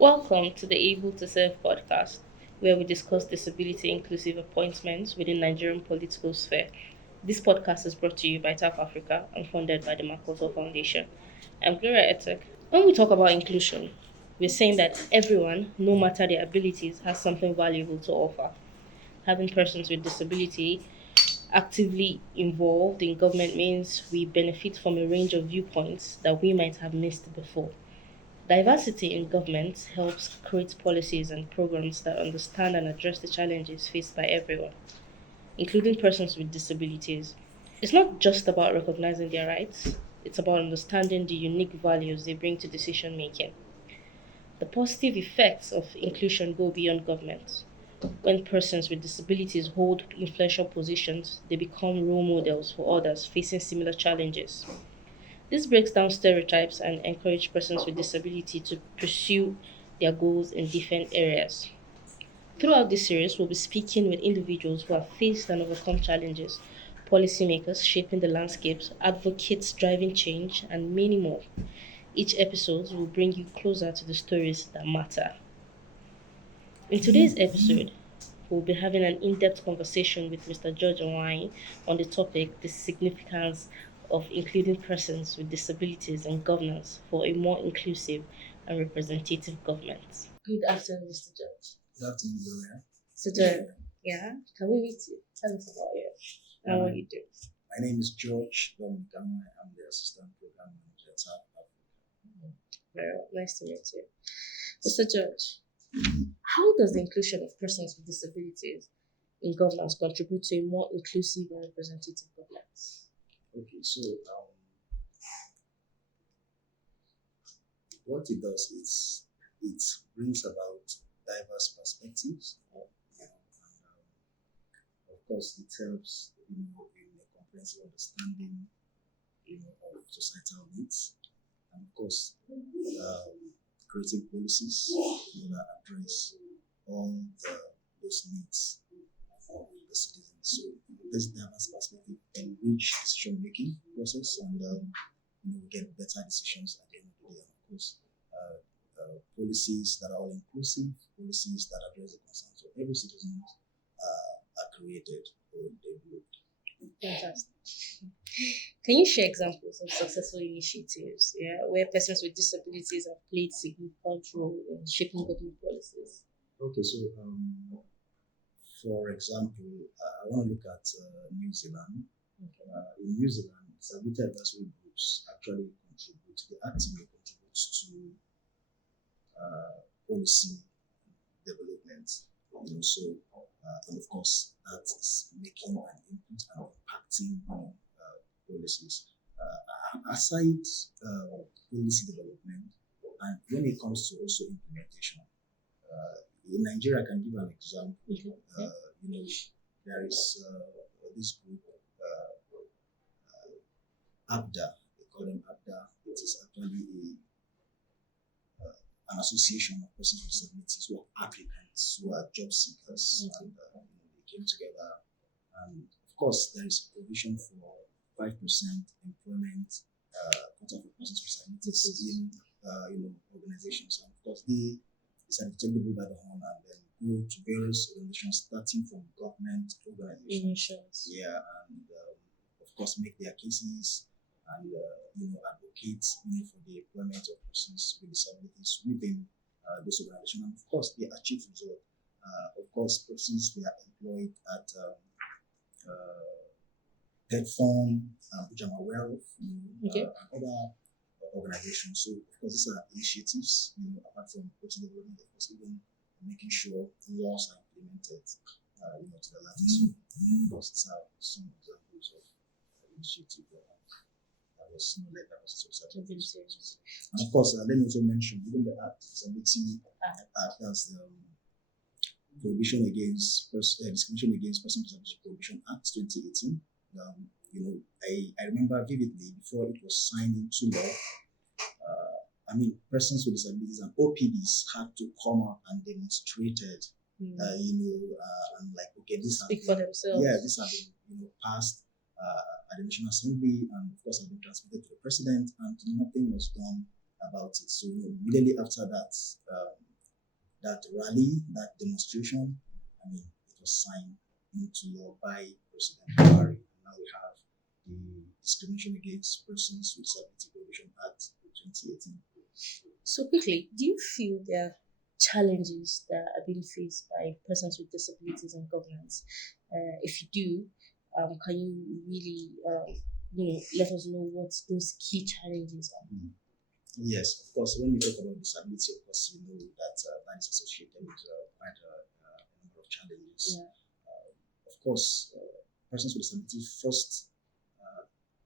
Welcome to the AbleToServe Podcast, where we discuss disability inclusive appointments within Nigerian political sphere. This podcast is brought to you by TAF Africa and funded by the Makoto Foundation. I'm Gloria Etek. When we talk about inclusion, we're saying that everyone, no matter their abilities, has something valuable to offer. Having persons with disability actively involved in government means we benefit from a range of viewpoints that we might have missed before. Diversity in government helps create policies and programs that understand and address the challenges faced by everyone, including persons with disabilities. It's not just about recognizing their rights, it's about understanding the unique values they bring to decision making. The positive effects of inclusion go beyond government. When persons with disabilities hold influential positions, they become role models for others facing similar challenges. This breaks down stereotypes and encourages persons with disability to pursue their goals in different areas. Throughout this series, we'll be speaking with individuals who have faced and overcome challenges, policymakers shaping the landscapes, advocates driving change, and many more. Each episode will bring you closer to the stories that matter. In today's episode, we'll be having an in-depth conversation with Mr. George on the topic, the significance of including persons with disabilities in governance for a more inclusive and representative government. Good afternoon, Mr. George. Good afternoon, Gloria. So, George, yeah, can we meet you? Tell us about you and what you do. My name is George Dominikamwe. I'm the Assistant Program Manager at TAF Africa. Very well. Nice to meet you. Mr. George, how does the inclusion of persons with disabilities in governance contribute to a more inclusive and representative governance? Okay, so what it does is it brings about diverse perspectives, and of course it helps in a comprehensive understanding of societal needs, and of course creating policies that address all those needs of the citizens. So this diverse perspective enrich decision making process, and we get better decisions at the end of the day. And of course, policies that are all inclusive, policies that address the concerns of every citizen are created or developed. Fantastic. Can you share examples of successful initiatives where persons with disabilities have played significant role in shaping government policies? Okay, so for example, I want to look at New Zealand. Okay. In New Zealand, disability advisory groups actually actively contribute to policy development. And of course, that is making an input and impacting policies. Aside policy development, and when it comes to also implementation, in Nigeria, I can give an example. There is this group, ABDA. They call them ABDA. It is actually an association of persons with disabilities who are applicants, who are job seekers, and they came together. And of course, there is a provision for 5% employment quota for persons with disabilities in organizations. And of course, they decided to take the bull by the horn and then go to various organizations, starting from government organizations. Yeah, and of course, make their cases and advocate for the employment of persons with disabilities within those organizations. And of course, they achieve results. Of course, persons were employed at Fund, which I'm aware of, and other organizations. So, of course, these are initiatives, apart from policy development, of course, even making sure laws are implemented, to the level. So, of course, these are some examples of initiative that was society. And of course, let me also mention, even the Disability Act, that's the Prohibition Against Discrimination Against Persons with Disabilities Prohibition Act 2018. I remember vividly before it was signed into law. Persons with disabilities and OPDs had to come out and demonstrated, and this speak for themselves. Yeah, this have been passed at the National Assembly, and of course have been transmitted to the president, and nothing was done about it. So immediately after that, that rally, that demonstration, I mean, it was signed into law by President Buhari. Now we have the Discrimination Against Persons with Disability Prohibition Act 2018. So quickly, do you feel there are challenges that are being faced by persons with disabilities in governance? If you do, can you really, let us know what those key challenges are? Yes, of course. When we talk about disability, of course, you know that that is associated with quite a number of challenges. Yeah. Of course, persons with disability first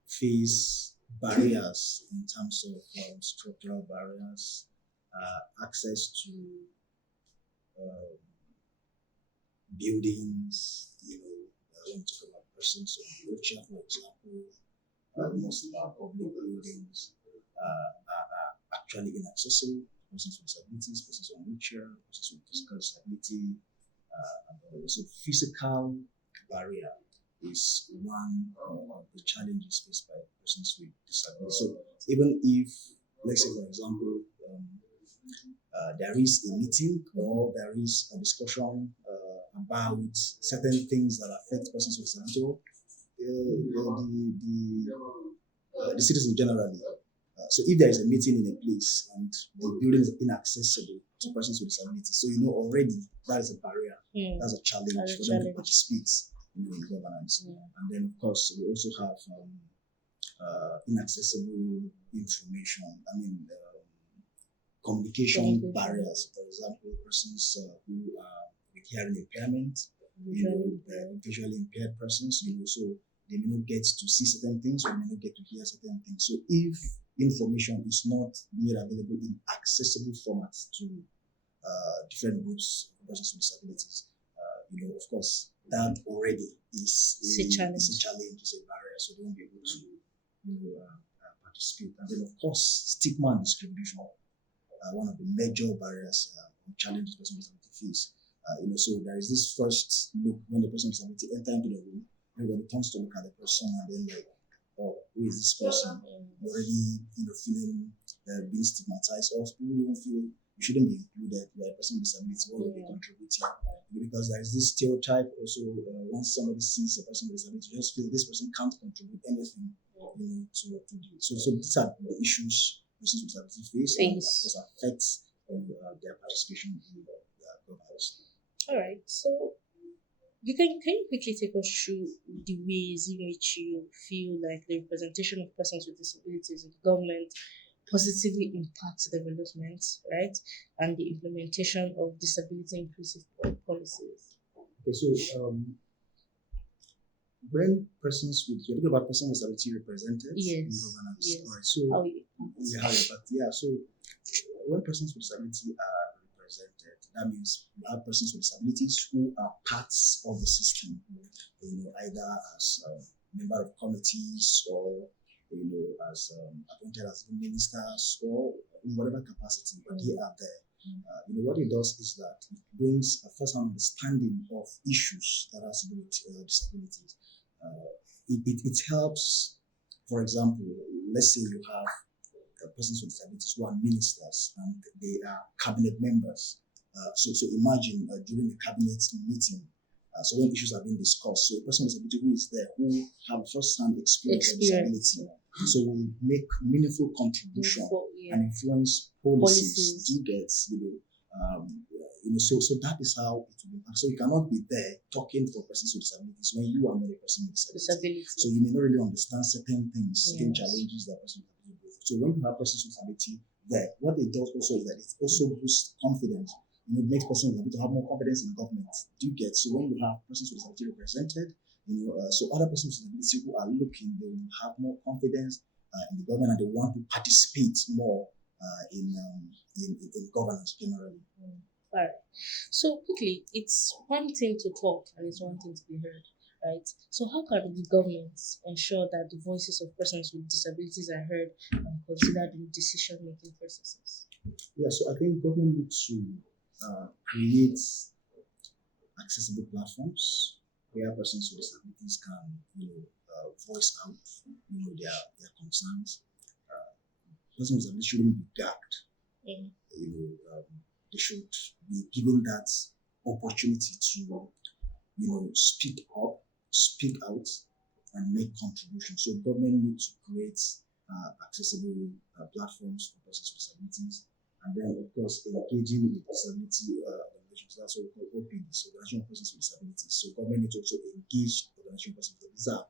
face barriers in terms of structural barriers, access to um, buildings. When we talk about persons in wheelchair, for example, most of our public buildings are actually inaccessible. Persons with disabilities, persons on wheelchair, persons with physical disability, and also physical barrier is one of the challenges faced by persons with disabilities. So even if, let's say, for example, there is a meeting or there is a discussion about certain things that affect persons with disabilities, the citizens generally. So if there is a meeting in a place and the building is inaccessible to persons with disabilities, so already that is a barrier. That's a challenge for them to participate in governance. And then of course we also have inaccessible information. Communication barriers. For example, persons who are with hearing impairment, visually impaired persons, so they may not get to see certain things or may not get to hear certain things. So if information is not made available in accessible formats to different groups of persons with disabilities, of course, that already is a challenge, is a barrier, so they won't be able to participate. And then, of course, stigma and discrimination, one of the major barriers and challenges persons with disability face. So there is this first look when the person with disability enter into the room. Everybody turns to look at the person and then like, oh, who is this person? You're already feeling being stigmatized, or people even feel you shouldn't be included. You're a person with disability, what will be contributing? Because there is this stereotype also. Once somebody sees a person with disability, you just feel this person can't contribute anything, to what to do. So these are the issues persons with disability face, and of course affects their participation in governance. All right. So can you quickly take us through the ways in which you feel like the representation of persons with disabilities in government positively impacts development, right, and the implementation of disability inclusive policies? Okay, so when persons with you're talking about persons with disability represented in governance, all right? So so when persons with disability are represented, that means you have persons with disabilities who are parts of the system, either as member of committees or as appointed as ministers or in whatever capacity, but they are there. What it does is that it brings a first-hand understanding of issues that has to do with disabilities. It helps, for example, let's say you have persons with disabilities who are ministers and they are cabinet members. So imagine during a cabinet meeting, so when issues are being discussed, so a person with disability who is there, who have first-hand experience of disability, so will make meaningful contribution and influence policies. Do you get, so that is how it will impact. So you cannot be there talking for persons with disabilities when you are not a person with disability. So you may not really understand certain things, certain challenges that persons with disability go through. So when you have persons with disability there, what it does also is that it also boosts confidence. It makes persons with disability have more confidence in government. Do you get? So when you have persons with disability represented, so other persons with disability who are looking, they will have more confidence in the government and they want to participate more in governance generally. All right. So quickly, it's one thing to talk and it's one thing to be heard, right? So how can the government ensure that the voices of persons with disabilities are heard and considered in decision-making processes? Yeah, so I think government needs to create accessible platforms where persons with disabilities can, voice out, their concerns. Persons with disabilities shouldn't be gagged. they should be given that opportunity to, speak up, speak out, and make contributions. So government needs to create accessible platforms for persons with disabilities, and then of course engaging with disability organizations. That's what we call OPDs, Organization of Persons with Disabilities. So government needs to also engage Organization of Persons with Disabilities. These are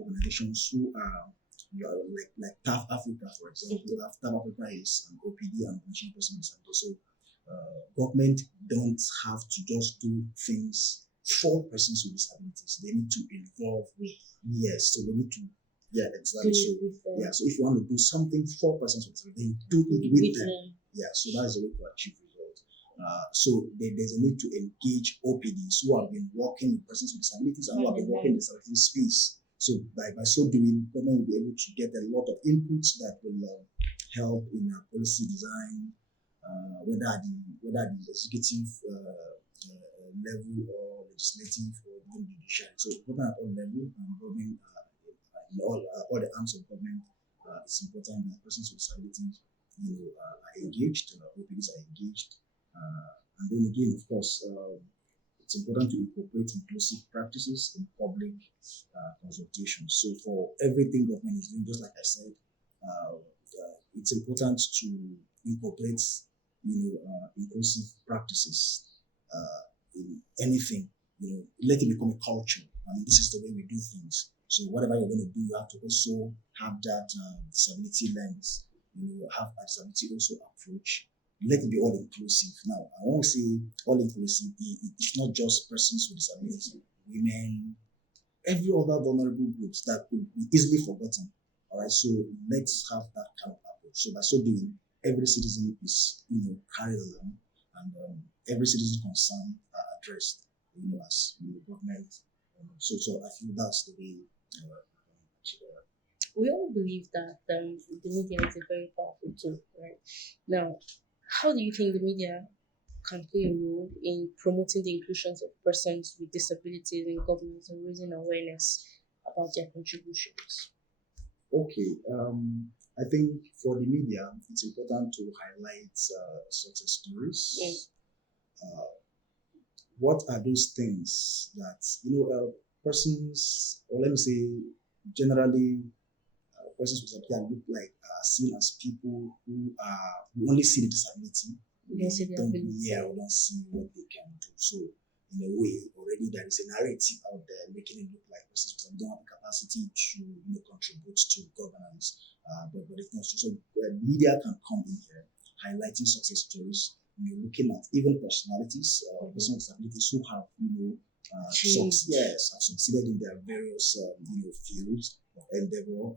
organizations who are like TAF Africa, for example. TAF Africa is an OPD and Organization of Persons with Disabilities. So government don't have to just do things for persons with disabilities. They need to involve with. Yes, so they need to. Yeah, exactly. So if you want to do something for persons with disabilities, then do it with them. Yeah, so that's the way to achieve results. So there's a need to engage OPDs who have been working with persons with disabilities and who have been working in the disability space. So by so doing, government will be able to get a lot of inputs that will help in policy design, whether at the executive level or legislative or even judiciary. So government at all level and government in all the arms of government, it's important that persons with disabilities, are engaged, OPDs are engaged, and then again, of course, it's important to incorporate inclusive practices in public consultations. So for everything government is doing, just like I said, it's important to incorporate, inclusive practices in anything. Let it become a culture. I mean, this is the way we do things. So whatever you're going to do, you have to also have that disability lens. Have a disability also approach. Let it be all inclusive. Now, I want to say all inclusive. It's not just persons with disabilities, women, every other vulnerable groups that could be easily forgotten. All right, so let's have that kind of approach. So by so doing, every citizen is carried along, and every citizen concerned are addressed. As government. So I feel that's the way. We all believe that the media is a very powerful tool, right? Now, how do you think the media can play a role in promoting the inclusions of persons with disabilities in government and raising awareness about their contributions? Okay, I think for the media, it's important to highlight success stories. Yes. What are those things that persons, or let me say, generally persons with disability look like seen as people who only see the disability. We don't see the ability. Yeah, we don't see what they can do. So in a way, already there is a narrative out there making it look like persons with disability don't have the capacity to contribute to governance. But it's not so. So media can come in here highlighting success stories. Looking at even personalities, persons with disabilities who have have succeeded in their various fields of endeavor.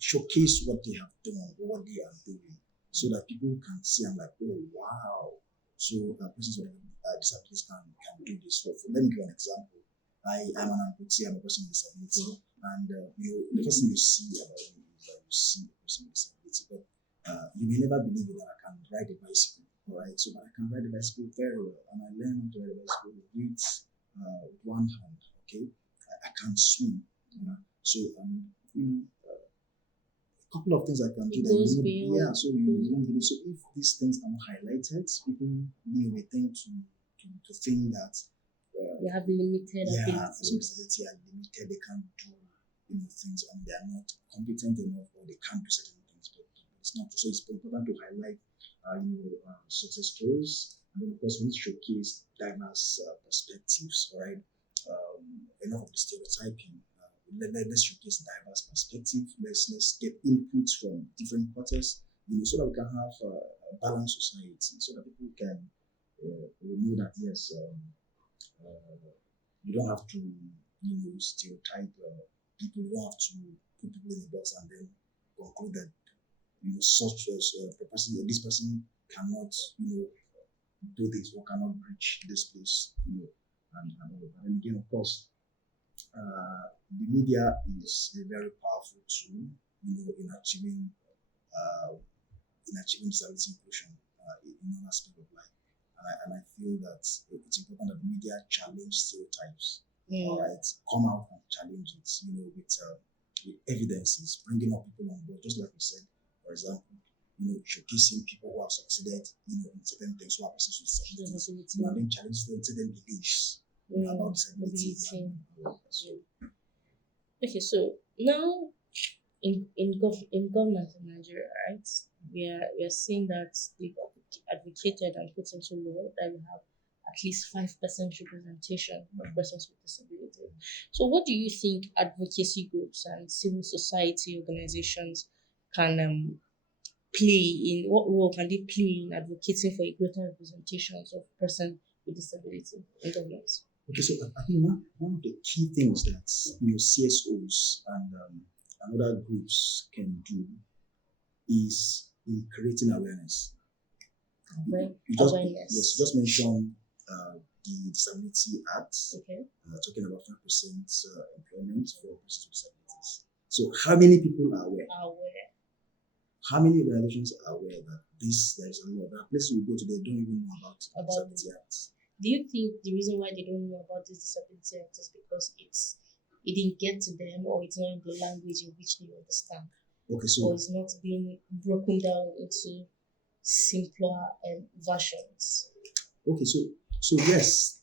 Showcase what they have done or what they are doing, so that people can see and like, oh wow, so persons with disabilities can do this. So let me give an example. I am an amputee. I'm a person with disability, and the first thing you see about me is that you see a person with disability, but you may never believe it that I can ride a bicycle. All right, so I can ride a bicycle very well, and I learned how to ride a bicycle with one hand. Okay, I can't swim. So a couple of things I can do. So you won't believe. So if these things are highlighted, people may tend to think that they have limited abilities. Persons with disability are limited. They can't do things, and they are not competent enough, or they can't do certain things. But it's not. So it's important to highlight success stories, and then of course we need to showcase diverse perspectives. All right, enough of the stereotyping. Let's showcase diverse perspective. Let's get inputs from different quarters, so that we can have a balanced society, so that people can know that yes, you don't have to stereotype people. You don't have to put people in a box and then conclude that such as this person cannot do this or cannot reach this place, and all of that. And again, of course, the media is a very powerful tool, in achieving disability inclusion in all aspects of life. And I feel that it's important that the media challenge stereotypes. All right, come out and challenge it, with evidences, bringing up people on board, just like we said. For example, showcasing people who have succeeded, in certain things, who are persons with disabilities, and then challenge certain beliefs about disability. Okay, so now in governance in Nigeria, right? We are seeing that they've advocated and put into law that we have at least 5% representation of persons with disability. So, what do you think advocacy groups and civil society organizations can play in? What role can they play in advocating for a greater representations of persons with disability in governance? Okay, so I think one of the key things that CSOs and other groups can do is in creating awareness. You just mentioned the Disability Act, talking about 5% employment for persons with disabilities. So, how many people are aware? How many organizations are aware that there is a law? There are places we go to, they don't even know about the Disability Act. Do you think the reason why they don't know about this Disability Act is because it didn't get to them, or it's not in the language in which they understand? Okay, so or it's not being broken down into simpler versions? Okay, so yes,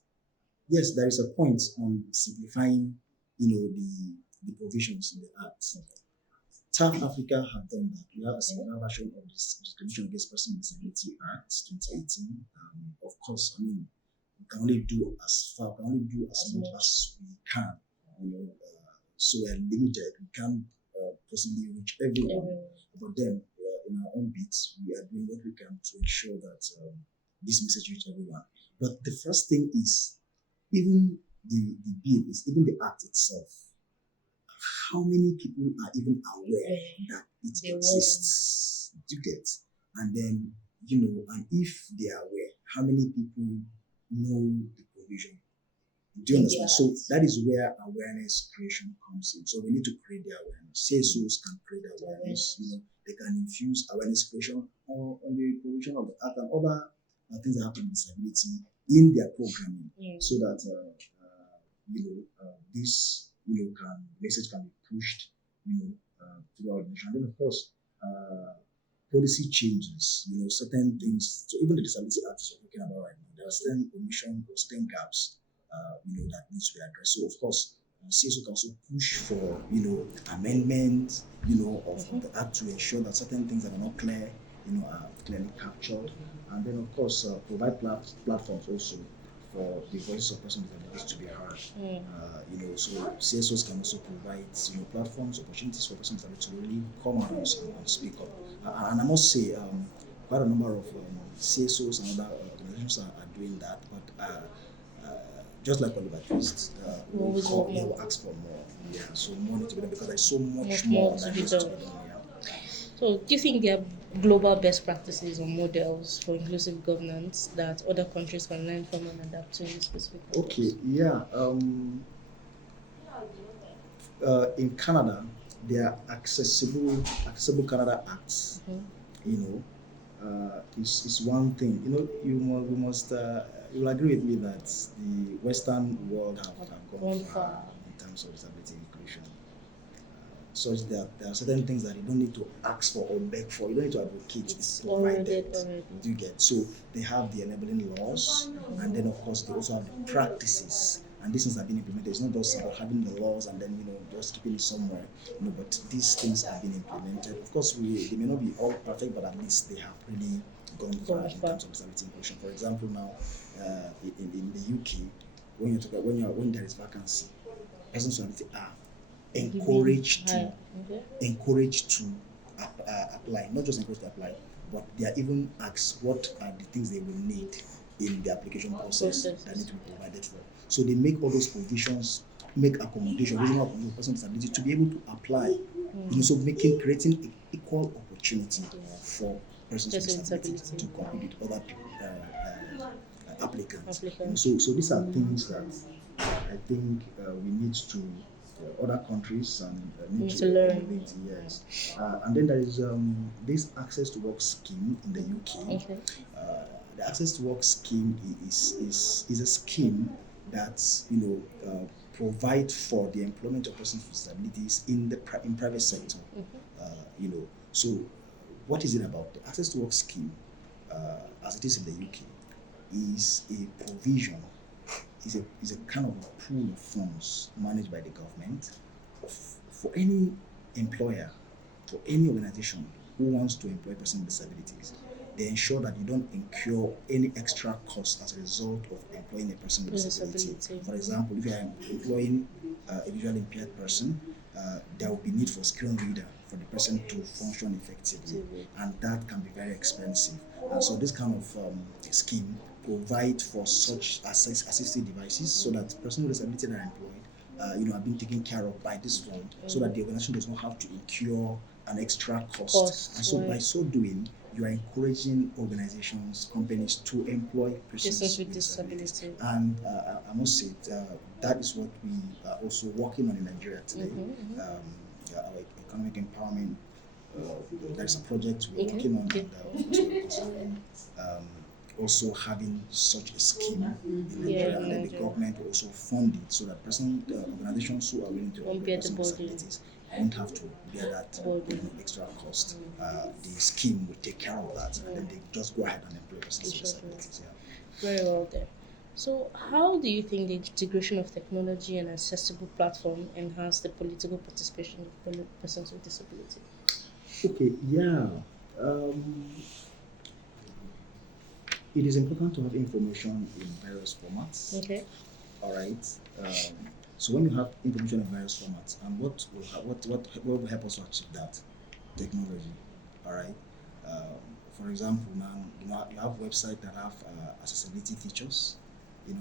there is a point on simplifying, the provisions in the Act. TAF Africa have done that. We have a similar version of this Discrimination Against Persons with Disability Act 2018. Of course, we can only do as much as we can. So we are limited. We can't possibly reach everyone. But then, in our own bits, we are doing what we can to ensure that this message reaches everyone. But the first thing is, even the bill, even the act itself, how many people are even aware that it exists? Do you get? And then, and if they are aware, how many people know the provision? Do you understand? So that is where awareness creation comes in. So we need to create the awareness. CSOs can create awareness. They can infuse awareness creation on the provision of the act and other things that happen with disability in their programming, so that this message can be pushed throughout the nation. And then of course policy changes, certain things. So even the Disability Act we're talking about right now, there are certain omission or certain gaps that needs to be addressed. So of course, CSO can also push for amendment of the act to ensure that certain things that are not clear are clearly captured, and then of course provide platforms also for the voices of persons with disabilities to be heard. So CSOs can also provide platforms, opportunities for persons with disabilities to really come out and speak up. And I must say, quite a number of CSOs and other organizations are doing that, but just like Oliver Twist, we'll ask for more. Yeah, so more need to be done because there's so much more that needs to be done. Yeah. So, do you think there are global best practices or models for inclusive governance that other countries can learn from and adapt to in specific context? Okay, yeah. In Canada, there are accessible Canada acts. Is one thing. You'll agree with me that the Western world have gone far in terms of disability inclusion, such that there are certain things that you don't need to ask for or beg for. You don't need to advocate. It's provided. Do you get? So they have the enabling laws, and then of course they also have the practices. And these things have been implemented. It's not just about having the laws and then just keeping it somewhere. But these things have been implemented. Of course, they may not be all perfect, but at least they have really gone far in terms of disability inclusion. For example, now in the UK, when there is vacancy, persons with disability are encouraged to apply. Not just encouraged to apply, but they are even asked what are the things they will need in the application process that need to be provided for. So they make all those provisions, make accommodation, reasonable accommodation for persons with disability to be able to apply. So creating equal opportunity for persons with disability to compete with other applicants. So these are things that I think we need to other countries and need to learn. Yes, and then there is this access to work scheme in the UK. The access to work scheme is a scheme that provide for the employment of persons with disabilities in private sector. So what is it about? The Access to Work scheme, as it is in the UK, is a provision, is a kind of a pool of funds managed by the government for any employer, for any organization who wants to employ persons with disabilities. They ensure that you don't incur any extra cost as a result of employing a person with disability. For example, if you are employing a visually impaired person, there will be need for screen reader for the person to function effectively, and that can be very expensive. And so this kind of scheme provide for such assistive devices so that persons with disability that are employed are being taken care of by this fund, so that the organization does not have to incur an extra cost. And so by so doing, you are encouraging organizations, companies to employ persons with disabilities. And I must say that is what we are also working on in Nigeria today. Our economic empowerment. There's a project we're working on, and of course we're considering also having such a scheme in Nigeria, and then the government will also fund it so that organizations who are willing to employ persons with disabilities won't have to bear that extra cost. The scheme will take care of that, and then they just go ahead and employ persons with disabilities. Very well then. So how do you think the integration of technology and accessible platform enhance the political participation of persons with disability? Okay, it is important to have information in various formats. Okay. All right. So when you have information in various formats, and what will help us to achieve that? Technology. All right. For example, now you have websites that have accessibility features,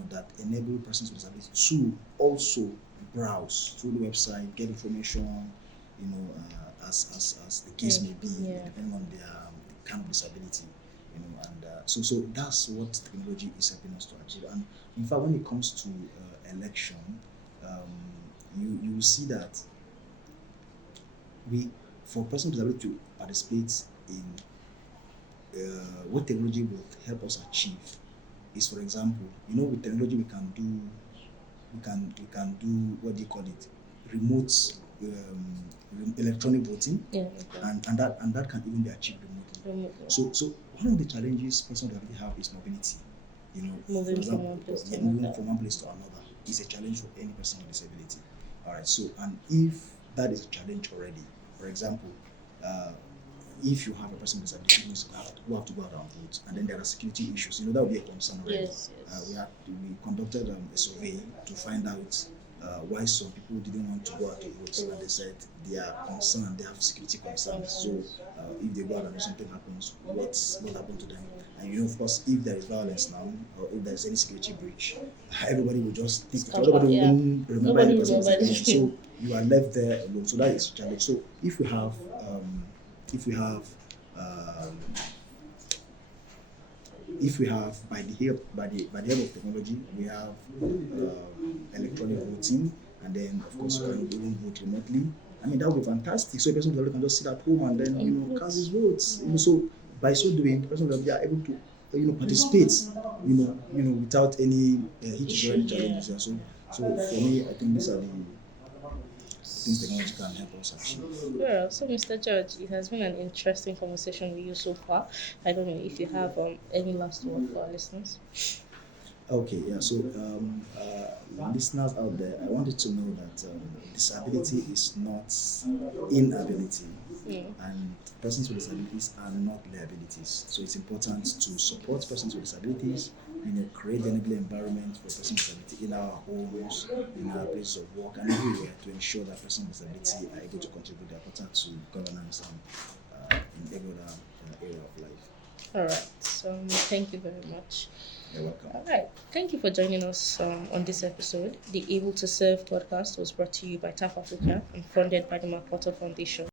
that enable persons with disabilities to also browse through the website, get information, as the case may be, depending on their kind of disability. And so that's what technology is helping us to achieve. And in fact, when it comes to election, you will see that for persons with disability to participate in what technology will help us achieve is, for example, with technology we can do what do you call it, remote electronic voting, and that can even be achieved remotely. So one of the challenges persons with disability have is mobility. Moving from one place to another is a challenge for any person with disability. All right. So, and if that is a challenge already, for example, if you have a person with disability who have to go out and vote, and then there are security issues, that would be a concern already. Yes. We conducted a survey to find out why some people didn't want to go out to vote, and they said they are concerned, they have security concerns. So if they go out and something happens, what happened to them? And of course, if there is violence now, or if there is any security breach, everybody will just think everybody will remember any person. So you are left there alone. So that is a challenge. So if we have by the help of technology, we have electronic voting, and then of course you can even vote remotely. I mean, that would be fantastic. So a person can just sit at home and then cast his votes. So by so doing, the person will be able to participate without any hitches or any challenges. So for me, I think these are the things technology can help us achieve. Well, so Mr. George, it has been an interesting conversation with you so far. I don't know if you have any last word for our listeners. Okay, yeah. So, listeners out there, I wanted to know that disability is not inability, and persons with disabilities are not liabilities. So it's important to support persons with disabilities, create an enabling environment for persons with disability in our homes, in our places of work, and everywhere, to ensure that persons with disability are able to contribute their part to governance and in every other area of life. All right. So thank you very much. You're welcome. All right. Thank you for joining us on this episode. The AbleToServe podcast was brought to you by TAF Africa and funded by the Makoto Foundation.